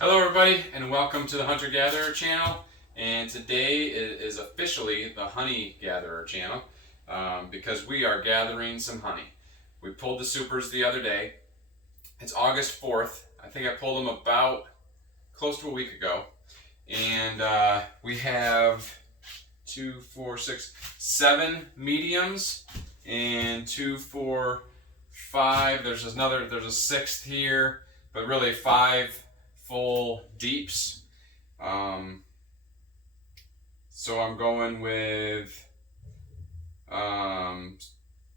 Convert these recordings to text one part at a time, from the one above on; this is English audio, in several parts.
Hello everybody and welcome to the Hunter Gatherer channel, and today is officially the Honey Gatherer channel because we are gathering some honey. We pulled the supers the other day. It's August 4th. I think I pulled them about close to a week ago, and we have 2, 4, 6, 7 mediums and 2, 4, 5. There's a sixth here, but really 5 full deeps. So I'm going with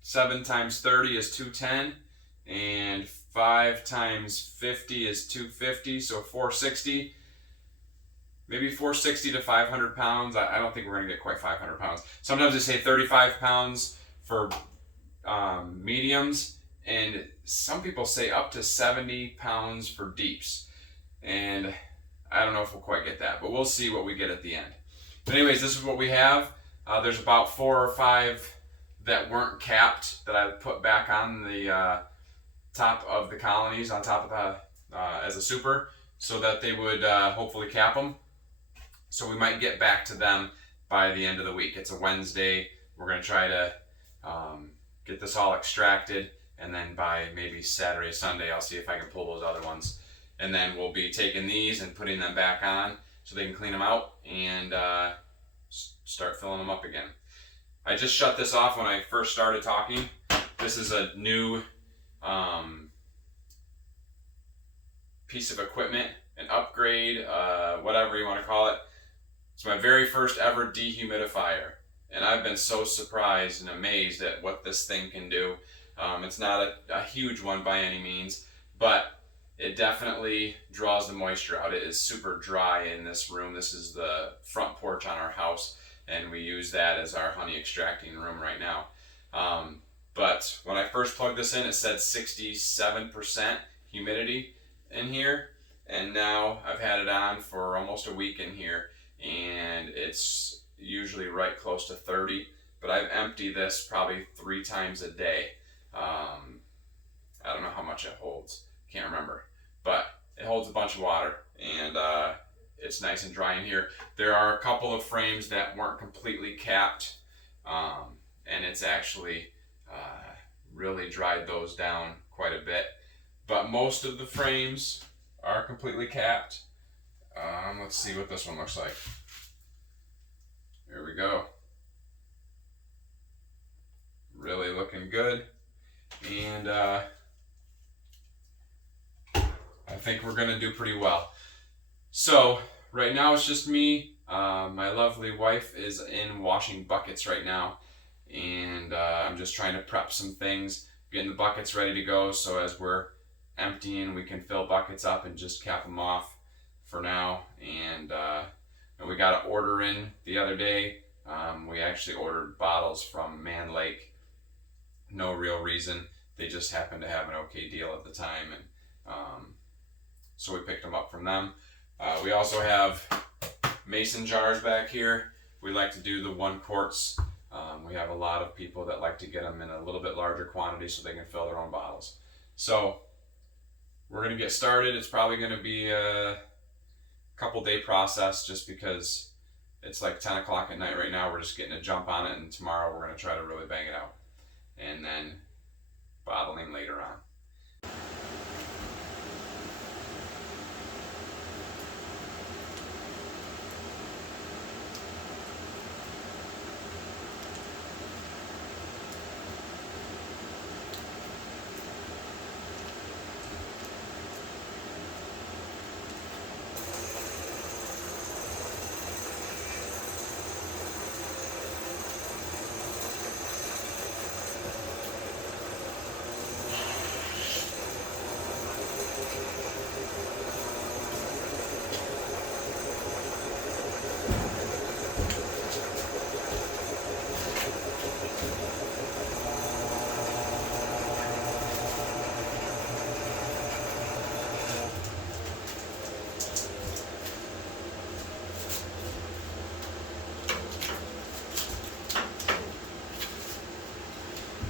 7 times 30 is 210, and 5 times 50 is 250, so 460. Maybe 460 to 500 pounds. I don't think we're going to get quite 500 pounds. Sometimes they say 35 pounds for mediums, and some people say up to 70 pounds for deeps. And I don't know if we'll quite get that, but we'll see what we get at the end. But anyways, this is what we have. There's about 4 or 5 that weren't capped that I put back on the top of the colonies, on top of the as a super, so that they would hopefully cap them. So we might get back to them by the end of the week. It's a Wednesday. We're going to try to get this all extracted, and then by maybe Saturday, Sunday, I'll see if I can pull those other ones. And then we'll be taking these and putting them back on so they can clean them out and start filling them up again. I just shut this off when I first started talking. This is a new piece of equipment, an upgrade, whatever you want to call it. It's my very first ever dehumidifier, and I've been so surprised and amazed at what this thing can do. It's not a huge one by any means, but it definitely draws the moisture out. It is super dry in this room. This is the front porch on our house, and we use that as our honey extracting room right now. But when I first plugged this in, it said 67% humidity in here, and now I've had it on for almost a week in here, and it's usually right close to 30, but I've emptied this probably 3 times a day. I don't know how much it holds. Can't remember. But it holds a bunch of water, and it's nice and dry in here. There are a couple of frames that weren't completely capped, and it's actually really dried those down quite a bit. But most of the frames are completely capped. Let's see what this one looks like. Here we go. Really looking good, and I think we're gonna do pretty well. So right now it's just me. My lovely wife is in washing buckets right now, and I'm just trying to prep some things, getting the buckets ready to go, so as we're emptying we can fill buckets up and just cap them off for now. And we got an order in the other day. We actually ordered bottles from Man Lake. No real reason. They just happened to have an okay deal at the time, and so we picked them up from them. We also have mason jars back here. We like to do the 1 quarts. We have a lot of people that like to get them in a little bit larger quantity so they can fill their own bottles. So we're going to get started. It's probably going to be a couple day process just because it's like 10 o'clock at night right now. We're just getting a jump on it, and tomorrow we're going to try to really bang it out, and then bottling later on.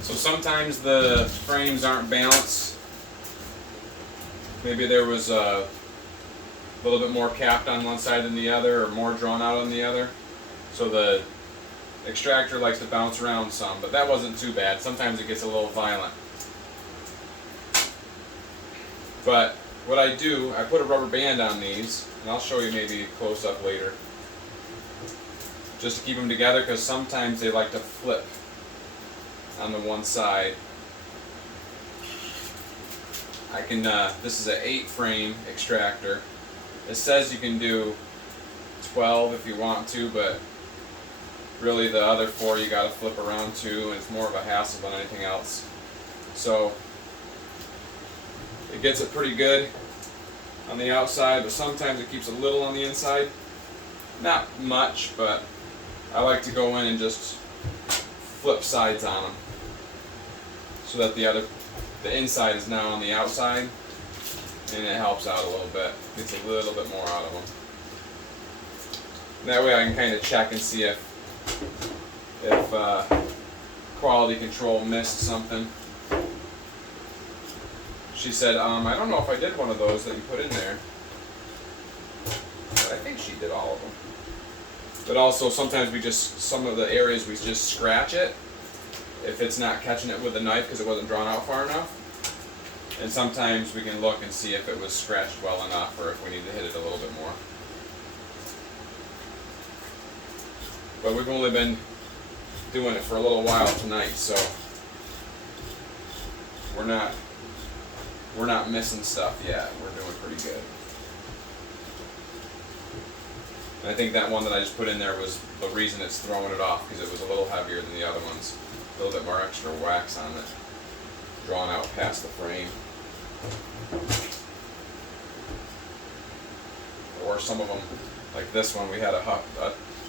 So sometimes the frames aren't balanced. Maybe there was a a little bit more capped on one side than the other, or more drawn out on the other. So the extractor likes to bounce around some, but that wasn't too bad. Sometimes it gets a little violent. But what I do, I put a rubber band on these, and I'll show you maybe close up later, just to keep them together, because sometimes they like to flip on the one side. I can, this is an 8-frame extractor. It says you can do 12 if you want to, but really the other 4 you gotta flip around to, and it's more of a hassle than anything else. So it gets it pretty good on the outside, but sometimes it keeps a little on the inside. Not much, but I like to go in and just flip sides on them so that the inside is now on the outside, and it helps out a little bit. Gets a little bit more out of them. That way I can kind of check and see if quality control missed something. She said, I don't know if I did one of those that you put in there, but I think she did all of them. But also sometimes some of the areas we just scratch it if it's not catching it with a knife because it wasn't drawn out far enough. And sometimes we can look and see if it was scratched well enough, or if we need to hit it a little bit more. But we've only been doing it for a little while tonight, so we're not missing stuff yet. We're doing pretty good. And I think that one that I just put in there was the reason it's throwing it off, because it was a little heavier than the other ones. A little bit more extra wax on it, drawn out past the frame. Or some of them, like this one, we had a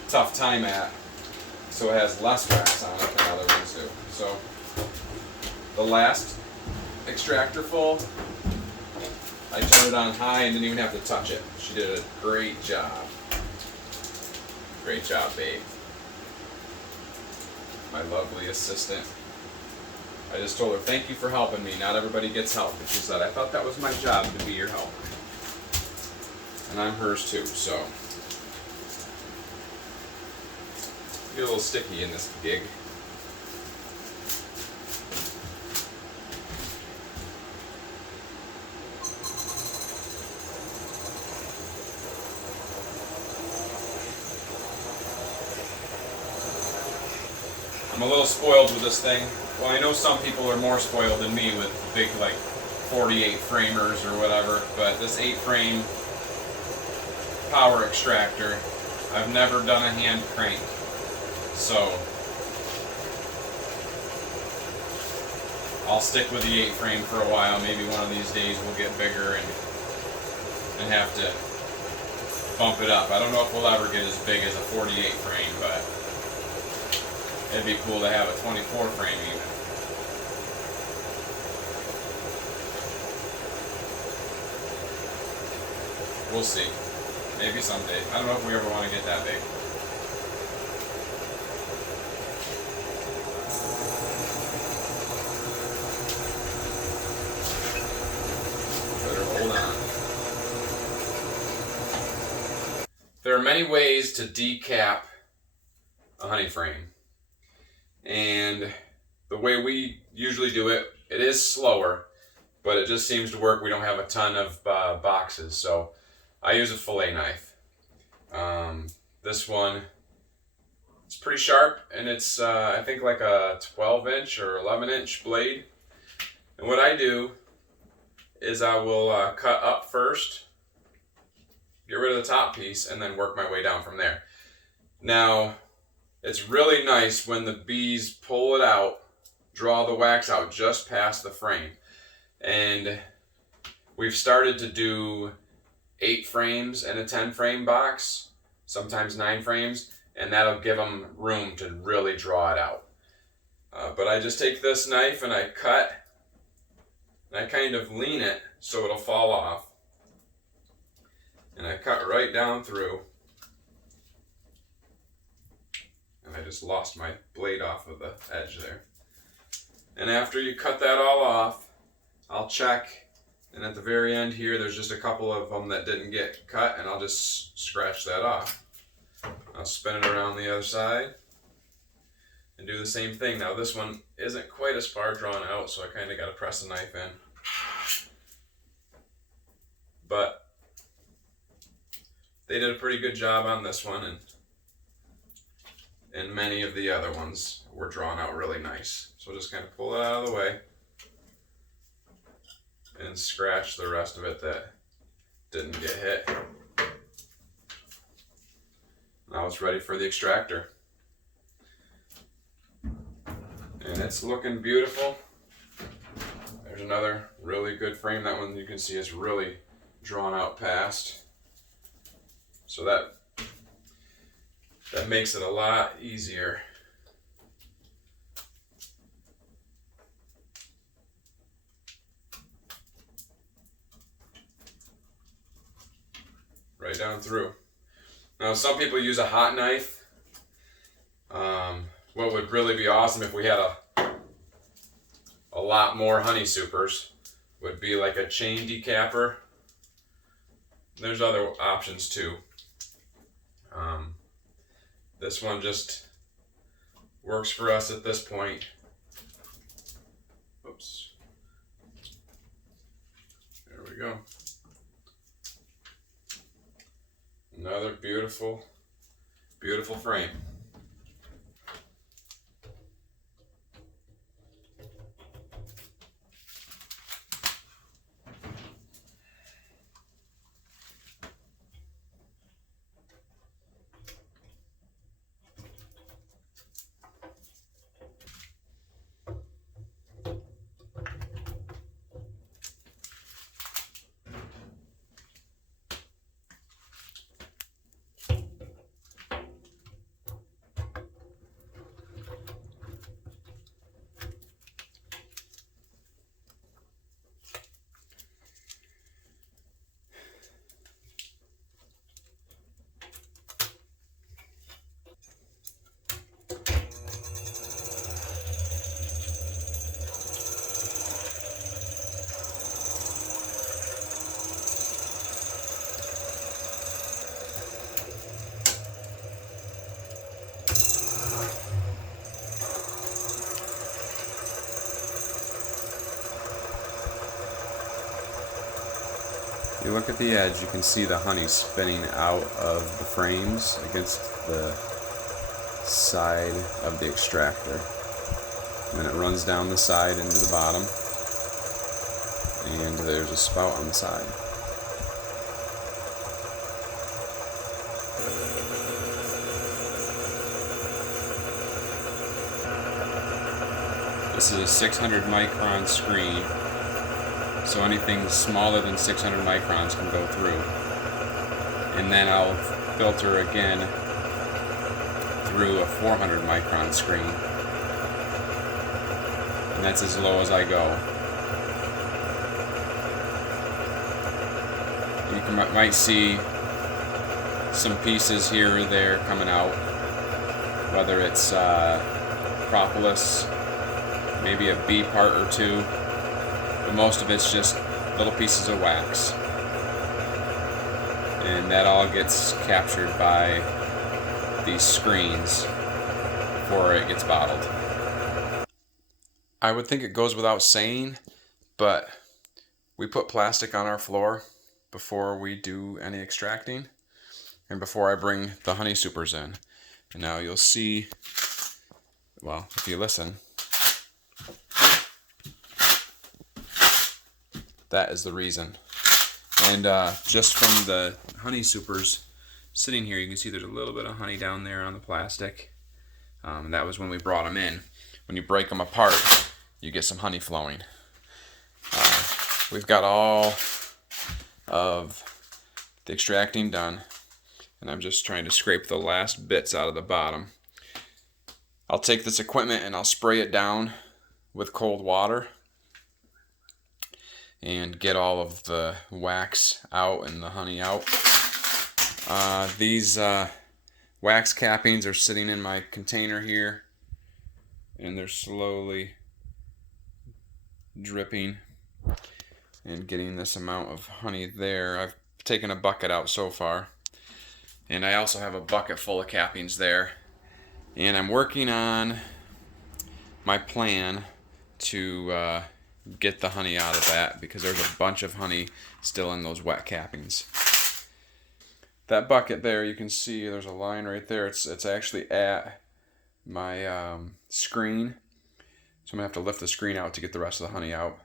tough time at, so it has less wax on it than other ones do. So the last extractor full, I turned it on high and didn't even have to touch it. She did a great job. Great job, babe. My lovely assistant. I just told her, thank you for helping me. Not everybody gets help. And she said, I thought that was my job to be your helper. And I'm hers too, so. Get a little sticky in this gig. I'm a little spoiled with this thing. Well, I know some people are more spoiled than me with big, like, 48 framers or whatever, but this 8-frame power extractor, I've never done a hand crank, so I'll stick with the 8-frame for a while. Maybe one of these days we'll get bigger and have to bump it up. I don't know if we'll ever get as big as a 48 frame, but it'd be cool to have a 24 frame even. We'll see. Maybe someday. I don't know if we ever want to get that big. Better hold on. There are many ways to decap a honey frame. And the way we usually do it, it is slower, but it just seems to work. We don't have a ton of boxes, so I use a fillet knife. This one is pretty sharp, and it's I think like a 12-inch or 11-inch blade. And what I do is I will cut up first, get rid of the top piece, and then work my way down from there. Now, it's really nice when the bees pull it out, draw the wax out just past the frame. And we've started to do 8 frames in a 10-frame box, sometimes 9 frames, and that'll give them room to really draw it out. But I just take this knife and I cut, and I kind of lean it so it'll fall off. And I cut right down through. And I just lost my blade off of the edge there. And after you cut that all off, I'll check And at the very end here, there's just a couple of them that didn't get cut, and I'll just scratch that off. I'll spin it around the other side and do the same thing. Now this one isn't quite as far drawn out, so I kind of got to press a knife in. But they did a pretty good job on this one, and many of the other ones were drawn out really nice. So we'll just kind of pull it out of the way and scratch the rest of it that didn't get hit. Now it's ready for the extractor. And it's looking beautiful. There's another really good frame. That one you can see is really drawn out past. So that makes it a lot easier. Right down through. Now some people use a hot knife. What would really be awesome if we had a lot more honey supers would be like a chain decapper. There's other options too. This one just works for us at this point. Oops. There we go. Another beautiful, beautiful frame. If you look at the edge, you can see the honey spinning out of the frames against the side of the extractor. And then it runs down the side into the bottom, and there's a spout on the side. This is a 600 micron screen. So anything smaller than 600 microns can go through. And then I'll filter again through a 400 micron screen. And that's as low as I go. You might see some pieces here or there coming out, whether it's propolis, maybe a B part or two. But most of it's just little pieces of wax. And that all gets captured by these screens before it gets bottled. I would think it goes without saying, but we put plastic on our floor before we do any extracting and before I bring the honey supers in. And now you'll see, well, if you listen, that is the reason. And just from the honey supers sitting here, you can see there's a little bit of honey down there on the plastic. And that was when we brought them in. When you break them apart, you get some honey flowing. We've got all of the extracting done, and I'm just trying to scrape the last bits out of the bottom. I'll take this equipment and I'll spray it down with cold water and get all of the wax out and the honey out. These wax cappings are sitting in my container here, and they're slowly dripping. and getting this amount of honey there. I've taken a bucket out so far, and I also have a bucket full of cappings there. And I'm working on my plan to get the honey out of that, because there's a bunch of honey still in those wet cappings. That bucket there, you can see there's a line right there. It's actually at my screen, so I'm gonna have to lift the screen out to get the rest of the honey out.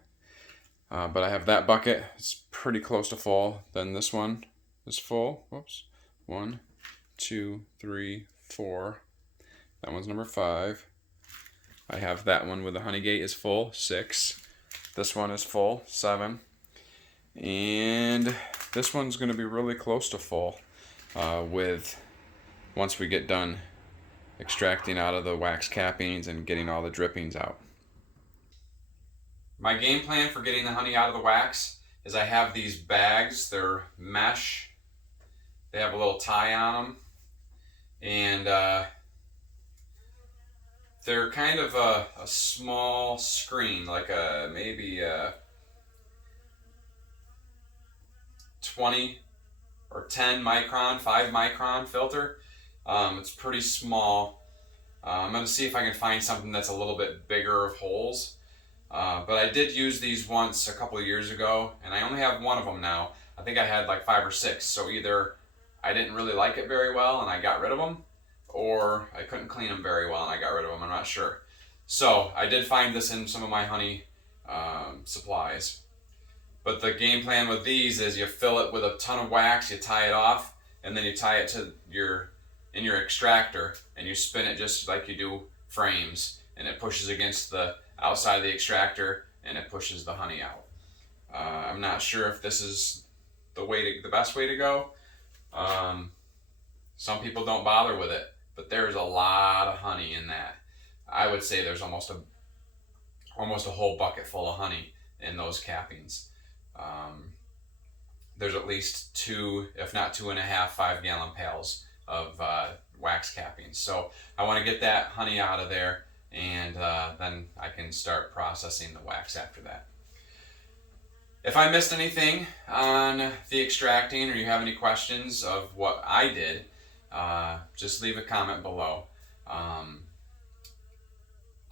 But I have that bucket. It's pretty close to full. Then this one is full. Whoops. 1, 2, 3, 4. That one's number 5. I have that one with the honey gate is full, 6. This one is full, 7. And this one's going to be really close to full once we get done extracting out of the wax cappings and getting all the drippings out. My game plan for getting the honey out of the wax is I have these bags. They're mesh. They have a little tie on them. And they're kind of a small screen, like maybe a 20 or 10 micron, 5 micron filter. It's pretty small. I'm going to see if I can find something that's a little bit bigger of holes. But I did use these once a couple of years ago, and I only have one of them now. I think I had like 5 or 6, so either I didn't really like it very well and I got rid of them, or I couldn't clean them very well and I got rid of them. I'm not sure. So I did find this in some of my honey supplies. But the game plan with these is you fill it with a ton of wax, you tie it off, and then you tie it to your extractor, and you spin it just like you do frames, and it pushes against the outside of the extractor and it pushes the honey out. I'm not sure if this is the best way to go. Some people don't bother with it, but there's a lot of honey in that. I would say there's almost a whole bucket full of honey in those cappings. There's at least 2, if not 2.5, 5-gallon pails of wax cappings. So I want to get that honey out of there, and then I can start processing the wax after that. If I missed anything on the extracting, or you have any questions of what I did, just leave a comment below. I'll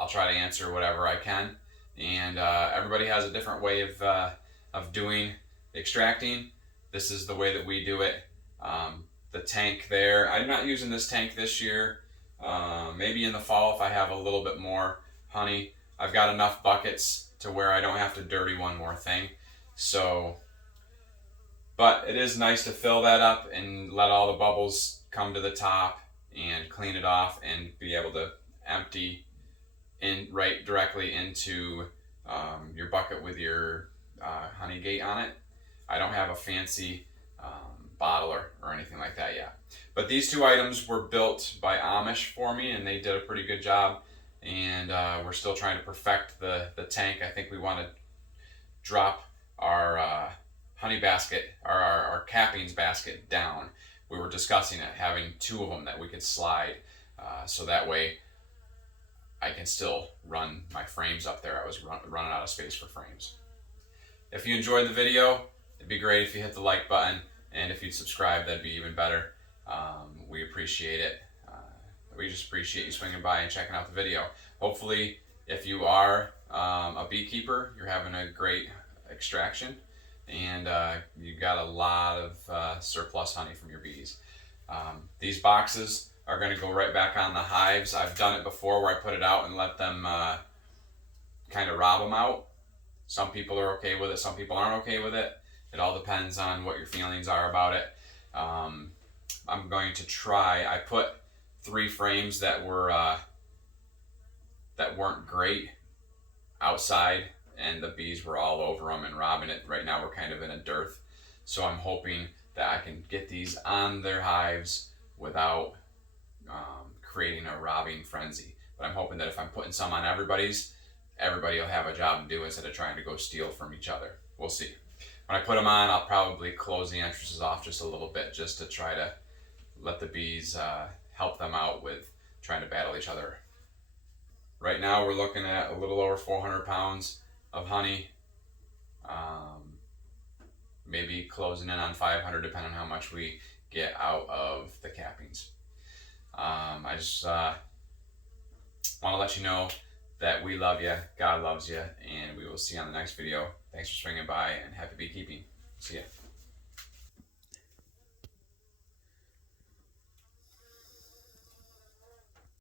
try to answer whatever I can. And everybody has a different way of doing extracting. This is the way that we do it. The tank there, I'm not using this tank this year. Maybe in the fall if I have a little bit more honey. I've got enough buckets to where I don't have to dirty one more thing. So, but it is nice to fill that up and let all the bubbles come to the top and clean it off and be able to empty right directly into your bucket with your honey gate on it. I don't have a fancy bottle or anything like that yet. But these 2 items were built by Amish for me, and they did a pretty good job. And we're still trying to perfect the tank. I think we want to drop our honey basket, or our cappings basket down. We were discussing it, having 2 of them that we could slide, so that way I can still run my frames up there. I was running out of space for frames. If you enjoyed the video, it'd be great if you hit the like button, and if you'd subscribe, that'd be even better. We appreciate it. We just appreciate you swinging by and checking out the video. Hopefully, if you are a beekeeper, you're having a great extraction, and you got a lot of surplus honey from your bees. These boxes are going to go right back on the hives. I've done it before where I put it out and let them kind of rob them out. Some people are okay with it, some people aren't okay with it. It all depends on what your feelings are about it. I'm going to try. I put 3 frames that weren't great outside, and the bees were all over them and robbing it. Right now we're kind of in a dearth, so I'm hoping that I can get these on their hives without creating a robbing frenzy. But I'm hoping that if I'm putting some on everybody will have a job to do instead of trying to go steal from each other. We'll see. When I put them on, I'll probably close the entrances off just a little bit, just to try to let the bees help them out with trying to battle each other. Right now we're looking at a little over 400 pounds of honey. maybe closing in on 500, depending on how much we get out of the cappings. I just want to let you know that we love you, God loves you, and we will see you on the next video. Thanks for swinging by, and happy beekeeping. See ya.